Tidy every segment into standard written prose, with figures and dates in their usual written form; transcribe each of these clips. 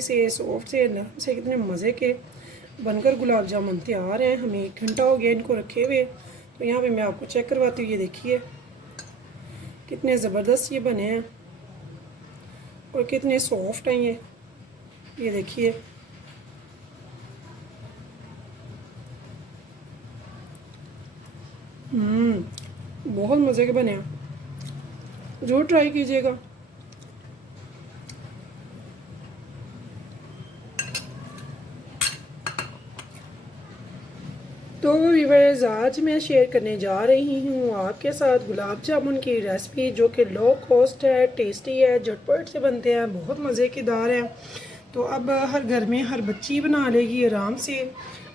Tasty से, soft से, नरम से, कितने मज़े के बनकर गुलाब जामुन तैयार हैं। हमें 1 घंटा हो गया इनको रखे हुए। तो यहाँ पे मैं आपको चेक करवाती हूँ। ये देखिए कितने ज़बरदस्त ये बने हैं और कितने सॉफ्ट हैं ये देखिए। बहुत मज़े के बने हैं, ज़रूर ट्राई कीजिएगा। तो व्यूअर्स, आज मैं शेयर करने जा रही हूँ आपके साथ गुलाब जामुन की रेसिपी, जो कि लो कॉस्ट है, टेस्टी है, झटपट से बनते हैं, बहुत मज़े की दार है। तो अब हर घर में हर बच्ची बना लेगी आराम से।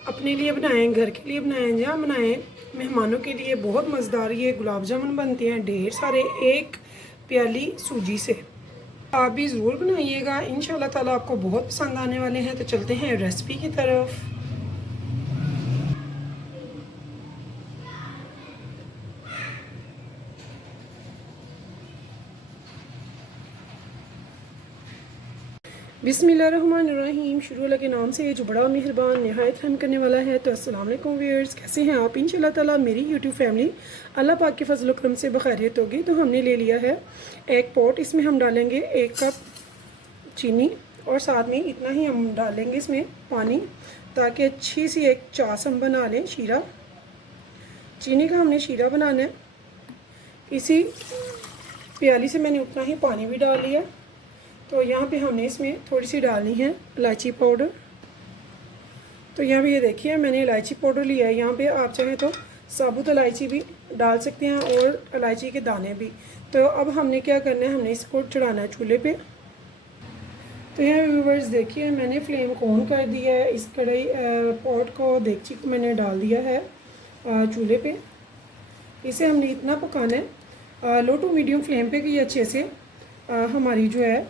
अपने लिए बनाएं, घर के लिए बनाएं, जहाँ बनाएं, मेहमानों के लिए बहुत मज़ेदार ये गुलाब जामुन बनते हैं ढेर सारे, 1 प्याली सूजी से। आप भी ज़रूर बनाइएगा, इंशाल्लाह ताला आपको बहुत पसंद आने वाले हैं। तो चलते हैं रेसिपी की तरफ। बिस्मिल्लाहिर्रहमानिर्रहीम। शुरू अल्लाह के नाम से जो बड़ा मेहरबान नहायत रहम करने वाला है। तो अस्सलाम वालेकुम व्यूअर्स, कैसे हैं आप? इंशाल्लाह ताला मेरी यूट्यूब फैमिली अल्लाह पाक के फजल करम से बखैरियत होगी। तो हमने ले लिया है 1 पॉट, इसमें हम डालेंगे 1 कप चीनी और साथ में इतना ही हम डालेंगे इसमें पानी, ताकि अच्छी सी एक चास हम बना लें। शीरा, चीनी का हमने शीरा बनाना है। इसी प्याली से मैंने उतना ही पानी भी डाल लिया। तो यहाँ पे हमने इसमें थोड़ी सी डालनी है इलायची पाउडर। तो यहाँ पे ये देखिए मैंने इलायची पाउडर लिया है। यहाँ पे आप चाहें तो साबुत इलायची भी डाल सकते हैं और इलायची के दाने भी। तो अब हमने क्या करना है, हमने इसको चढ़ाना है चूल्हे पे। तो यहाँ व्यूअर्स देखिए मैंने फ्लेम को ऑन कर दिया है। इस कढ़ाई पॉट को, देगची को मैंने डाल दिया है चूल्हे पे। इसे हमने इतना पकाना है लो टू मीडियम फ्लेम पे कि ये अच्छे से हमारी जो है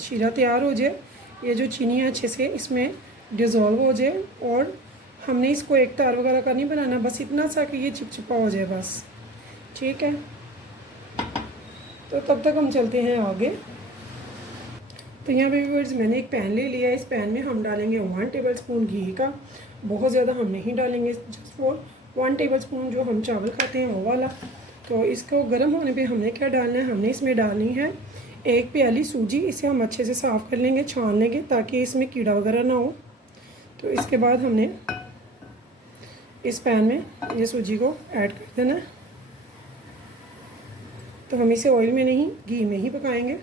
शीरा तैयार हो जाए। ये जो चीनी है अच्छे से इसमें डिज़ोल्व हो जाए। और हमने इसको एक तार वगैरह का नहीं बनाना, बस इतना सा कि ये चिपचिपा हो जाए बस, ठीक है। तो तब तक हम चलते हैं आगे। तो यहाँ पे व्यूअर्स मैंने एक पैन ले लिया है। इस पैन में हम डालेंगे 1 टेबल स्पून घी का। बहुत ज़्यादा हम नहीं डालेंगे, जस्ट फॉर 1 टेबल स्पून जो हम चावल खाते हैं वो वाला। तो इसको गर्म होने पे हमने क्या डालना है, हमने इसमें डालनी है 1 प्याली सूजी। इसे हम अच्छे से साफ़ कर लेंगे, छान लेंगे ताकि इसमें कीड़ा वगैरह ना हो। तो इसके बाद हमने इस पैन में ये सूजी को ऐड कर देना है। तो हम इसे ऑयल में नहीं, घी में ही पकाएंगे।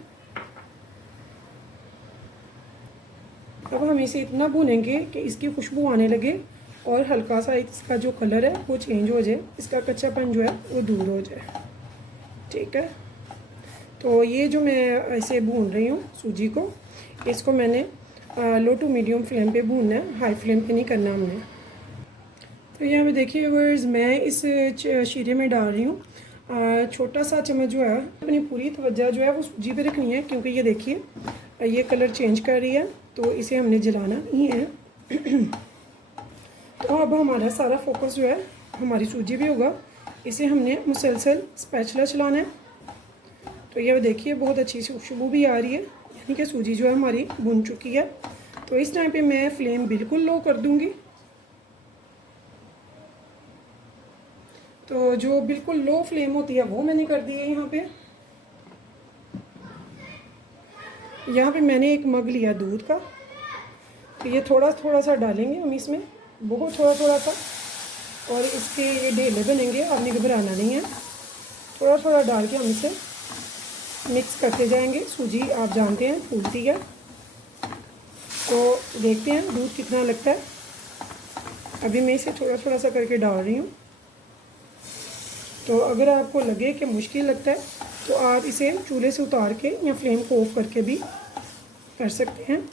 अब हम इसे इतना भूनेंगे कि इसकी खुशबू आने लगे और हल्का सा इसका जो कलर है वो चेंज हो जाए, इसका कच्चापन जो है वो दूर हो जाए, ठीक है। तो ये जो मैं इसे भून रही हूँ सूजी को, इसको मैंने लो टू मीडियम फ्लेम पे भूनना है, हाई फ्लेम पे नहीं करना हमने। तो यहाँ पे देखिए व्यूअर्स, मैं इस शीरे में डाल रही हूँ छोटा सा चम्मच जो है। अपनी पूरी तवज्जो जो है वो सूजी पे रखनी है, क्योंकि ये देखिए ये कलर चेंज कर रही है, तो इसे हमने जलाना नहीं है। तो अब हमारा सारा फोकस जो है हमारी सूजी भी होगा। इसे हमने मुसलसल स्पैचुला चलाना है। तो ये देखिए बहुत अच्छी सी खुशबू भी आ रही है, यानी कि सूजी जो है हमारी भुन चुकी है। तो इस टाइम पे मैं फ्लेम बिल्कुल लो कर दूंगी। तो जो बिल्कुल लो फ्लेम होती है वो मैंने कर दी है। यहाँ पे मैंने 1 मग लिया दूध का। तो ये थोड़ा थोड़ा सा डालेंगे हम इसमें, बहुत थोड़ा थोड़ा सा, और इसके ये ढेले बनेंगे, आपने घबराना नहीं है। थोड़ा थोड़ा डाल के हम इसे मिक्स करते जाएंगे। सूजी आप जानते हैं फूलती है। तो देखते हैं दूध कितना लगता है। अभी मैं इसे थोड़ा थोड़ा सा करके डाल रही हूँ। तो अगर आपको लगे कि मुश्किल लगता है तो आप इसे चूल्हे से उतार के या फ्लेम को ऑफ करके भी कर सकते हैं।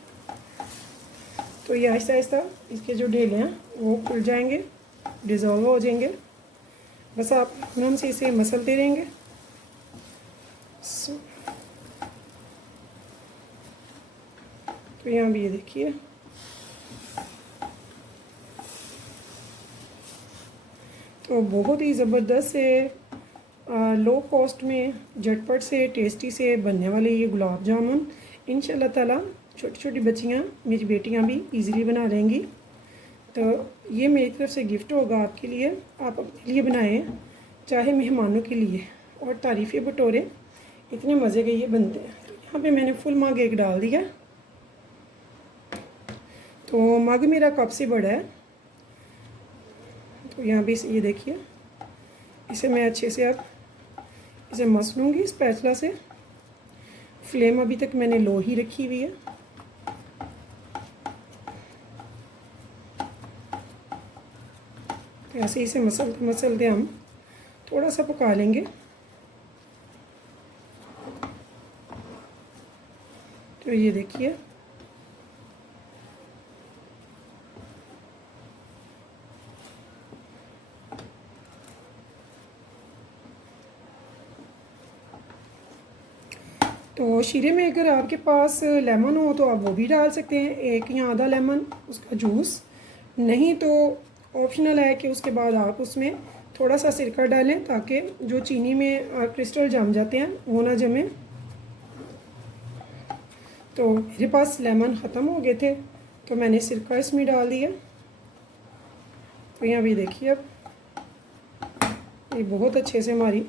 तो ये आहिस्ता आहिस्ता इसके जो ढेले हैं वो खुल जाएंगे, डिज़ोल्व हो जाएंगे। बस आप आराम से इसे मसलते रहेंगे। तो यहाँ भी ये देखिए तो बहुत ही ज़बरदस्त से लो कॉस्ट में झटपट से टेस्टी से बनने वाले ये गुलाब जामुन इंशाल्लाह ताला छोटी छोटी बच्चियाँ मेरी बेटियाँ भी इजीली बना लेंगी। तो ये मेरी तरफ से गिफ्ट होगा आपके लिए, आप अपने लिए बनाएं चाहे मेहमानों के लिए। और तारीफ़ी भटूरे इतने मज़े के ये बनते हैं। तो यहाँ पे मैंने फुल मग एक डाल दिया। तो मग मेरा कप से बड़ा है, तो यहाँ भी ये देखिए, इसे मैं अच्छे से अब इसे मस लूँगी स्पैचुला से। फ्लेम अभी तक मैंने लो ही रखी हुई है। तो ऐसे ही इसे मसलते मसलते हम थोड़ा सा पका लेंगे। तो ये देखिए, तो शीरे में अगर आपके पास लेमन हो तो आप वो भी डाल सकते हैं, एक या आधा लेमन उसका जूस। नहीं तो ऑप्शनल है कि उसके बाद आप उसमें थोड़ा सा सिरका डालें ताकि जो चीनी में क्रिस्टल जम जाते हैं वो ना जमे। तो मेरे पास लेमन ख़त्म हो गए थे तो मैंने सिरका इसमें डाल दिया। तो यहाँ भी देखिए, अब ये बहुत अच्छे से हमारी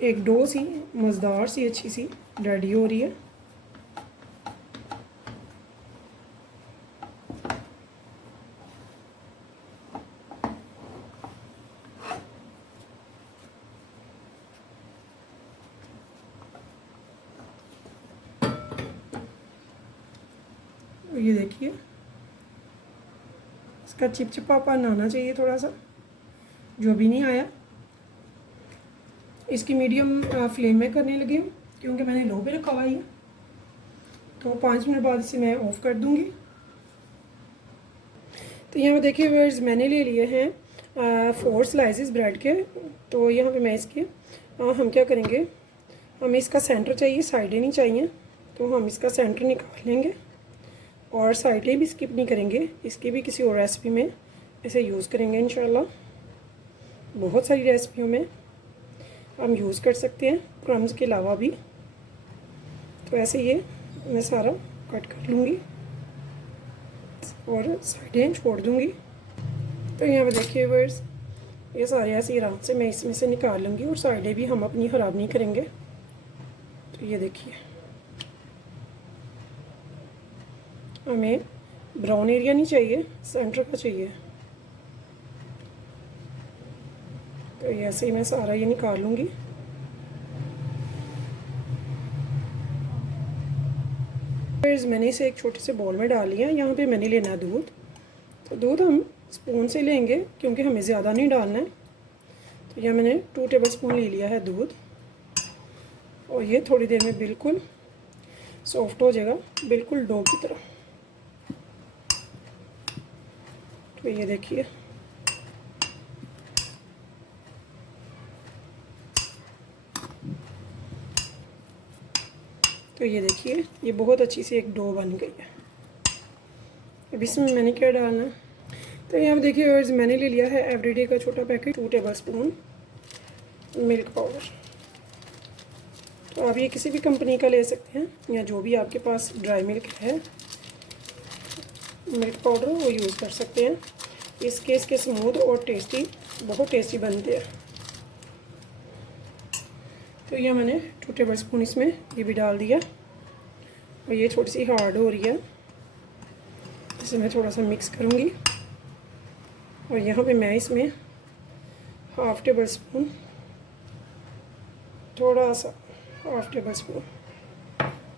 एक डो सी मज़ेदार सी अच्छी सी रेडी हो रही है। ये देखिए, इसका चिपचिपापन आना चाहिए थोड़ा सा, जो भी नहीं आया। इसकी मीडियम फ्लेम में करने लगी हूँ क्योंकि मैंने लो पे रखा हुआ है। तो 5 मिनट बाद इसे मैं ऑफ़ कर दूँगी। तो यहाँ पे देखिए व्यूअर्स, मैंने ले लिए हैं 4 स्लाइसेस ब्रेड के। तो यहाँ पे मैं इसके हम क्या करेंगे, हमें इसका सेंटर चाहिए, साइडें नहीं चाहिए। तो हम इसका सेंटर निकाल लेंगे और साइडें भी स्किप नहीं करेंगे, इसकी भी किसी और रेसिपी में इसे यूज़ करेंगे इंशाल्लाह। बहुत सारी रेसिपियों में हम यूज़ कर सकते हैं क्रम्स के अलावा भी। तो ऐसे ये मैं सारा कट कर लूँगी और साइडें छोड़ दूँगी। तो यहाँ पे देखिए व्यूअर्स, ये सारे ऐसे आराम से मैं इसमें से निकाल लूँगी और साइडें भी हम अपनी ख़राब नहीं करेंगे। तो ये देखिए, हमें ब्राउन एरिया नहीं चाहिए, सेंटर का चाहिए। तो ये ऐसे ही मैं सारा ये निकाल लूँगी। मैंने इसे एक छोटे से बॉल में डाल लिया। यहाँ पे मैंने लेना है दूध। तो दूध हम स्पून से लेंगे क्योंकि हमें ज़्यादा नहीं डालना है। तो यहाँ मैंने 2 टेबल स्पून ले लिया है दूध और ये थोड़ी देर में बिल्कुल सॉफ्ट हो जाएगा, बिल्कुल डो की तरह। तो ये देखिए, तो ये देखिए, ये बहुत अच्छी सी एक डो बन गई है। अब इसमें मैंने क्या डालना है, तो यहाँ पे देखिए व्यूअर्स, मैंने ले लिया है एवरीडे का छोटा packet 2 table spoon milk powder. तो आप ये किसी भी कंपनी का ले सकते हैं या जो भी आपके पास ड्राई मिल्क है मिल्क पाउडर वो यूज़ कर सकते हैं। इसके स्मूथ और टेस्टी, बहुत टेस्टी बनते हैं। तो ये मैंने 2 टेबल स्पून इसमें ये भी डाल दिया और ये थोड़ी सी हार्ड हो रही है, इसे मैं थोड़ा सा मिक्स करूँगी। और यहाँ पे मैं इसमें 1/2 टेबल स्पून, थोड़ा सा 1/2 टेबल स्पून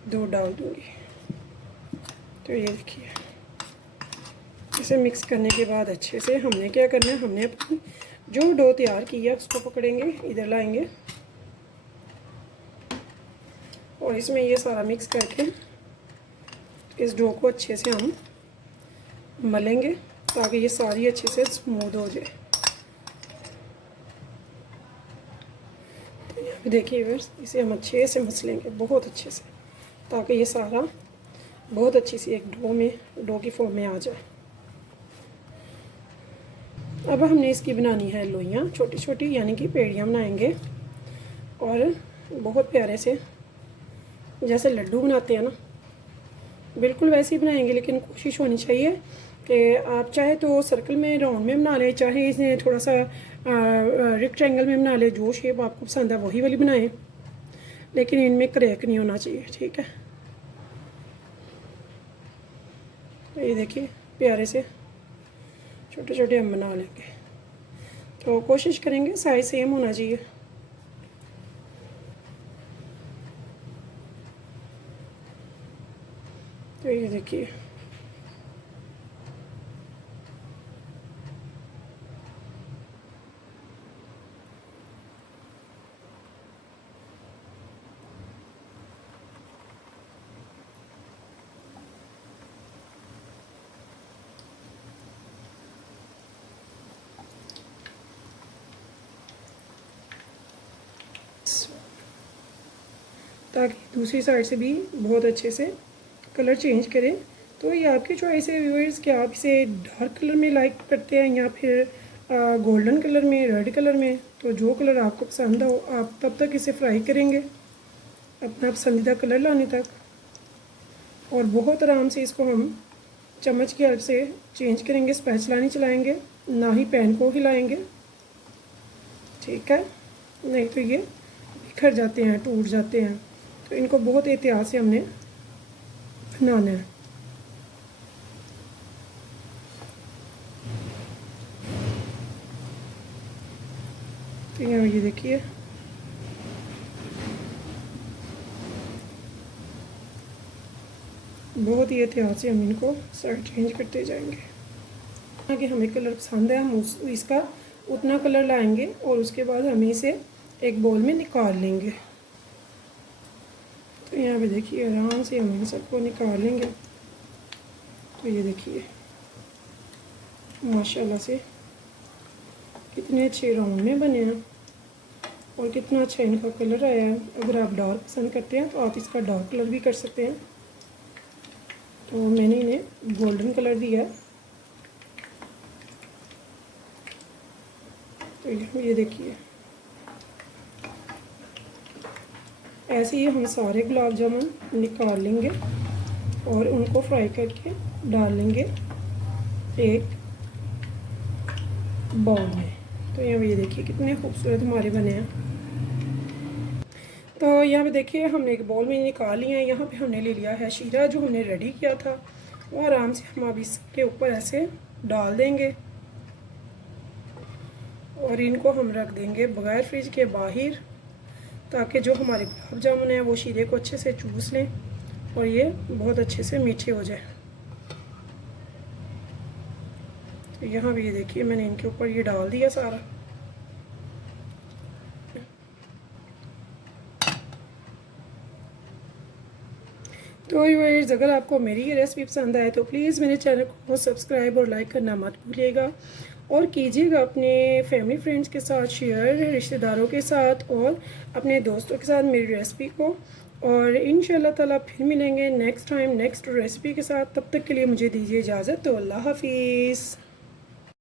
दूध डाल दूँगी। तो ये देखिए, इसे मिक्स करने के बाद अच्छे से हमने क्या करना है, हमने अपनी जो डो तैयार की है उसको पकड़ेंगे, इधर लाएंगे और इसमें ये सारा मिक्स करके इस डो को अच्छे से हम मलेंगे ताकि ये सारी अच्छे से स्मूथ हो जाए। तो यहाँ पे देखिए व्यूअर्स, इसे हम अच्छे से मसलेंगे बहुत अच्छे से ताकि ये सारा बहुत अच्छी सी एक डो की फॉर्म में आ जाए। अब हमने इसकी बनानी है लोइयाँ छोटी छोटी, यानी कि पेड़ियाँ बनाएंगे और बहुत प्यारे से, जैसे लड्डू बनाते हैं ना बिल्कुल वैसे ही बनाएंगे, लेकिन कोशिश होनी चाहिए कि आप चाहे तो सर्कल में, राउंड में बना लें, चाहे इसे थोड़ा सा रेक्टेंगल में बना लें, जो शेप आपको पसंद है वही वाली बनाएं, लेकिन इनमें क्रैक नहीं होना चाहिए, ठीक है। तो ये देखिए प्यारे से छोटे छोटे हम बना लेंगे। तो कोशिश करेंगे साइज सेम होना चाहिए। तो ये देखिए ताकि दूसरी साइड से भी बहुत अच्छे से कलर चेंज करें। तो ये आपकी चॉइस है व्यूअर्स कि आप इसे डार्क कलर में लाइक करते हैं या फिर गोल्डन कलर में, रेड कलर में। तो जो कलर आपको पसंद हो आप तब तक इसे फ्राई करेंगे अपना पसंदीदा कलर लाने तक, और बहुत आराम से इसको हम चम्मच की हेल्प से चेंज करेंगे, स्पैचुला नहीं चलाएंगे, ना ही पैन को हिलाएंगे, ठीक है, नहीं तो ये बिखर जाते हैं, टूट जाते हैं। तो इनको बहुत एहतियात से हमने बनाना है। तो यहाँ ये देखिए बहुत ही एहतियात से हम इनको साइड चेंज करते जाएंगे। आगे हमें कलर पसंद है हम इसका उतना कलर लाएंगे और उसके बाद हम इसे एक बोल में निकाल लेंगे। तो यहाँ पे देखिए आराम से हम इन सबको निकाल लेंगे। तो ये देखिए माशाल्लाह से कितने अच्छे राउंड में बने हैं और कितना अच्छा इनका कलर आया है। अगर आप डार्क पसंद करते हैं तो आप इसका डार्क कलर भी कर सकते हैं। तो मैंने इन्हें गोल्डन कलर दिया है। तो ये देखिए ऐसे ही हम सारे गुलाब जामुन निकाल लेंगे और उनको फ्राई करके डाल लेंगे एक बाउल में। तो यहाँ पे ये देखिए कितने खूबसूरत हमारे बने हैं। तो यहाँ पे देखिए हमने एक बाउल में निकाल लिया है। यहाँ पे हमने ले लिया है शीरा जो हमने रेडी किया था, वो आराम से हम अब इसके ऊपर ऐसे डाल देंगे और इनको हम रख देंगे बगैर फ्रिज के बाहर, ताकि जो हमारे गुलाब जामुन है वो शीरे को अच्छे से चूस लें और ये बहुत अच्छे से मीठे हो जाए। तो यहाँ भी ये देखिए मैंने इनके ऊपर ये डाल दिया सारा। तो व्यूअर्स अगर आपको मेरी ये रेसिपी पसंद आए तो प्लीज़ मेरे चैनल को सब्सक्राइब और लाइक करना मत भूलिएगा और कीजिएगा अपने फैमिली फ्रेंड्स के साथ शेयर, रिश्तेदारों के साथ और अपने दोस्तों के साथ मेरी रेसिपी को। और इंशाल्लाह ताला फिर मिलेंगे नेक्स्ट टाइम नेक्स्ट रेसिपी के साथ। तब तक के लिए मुझे दीजिए इजाज़त। तो अल्लाह हाफिज़।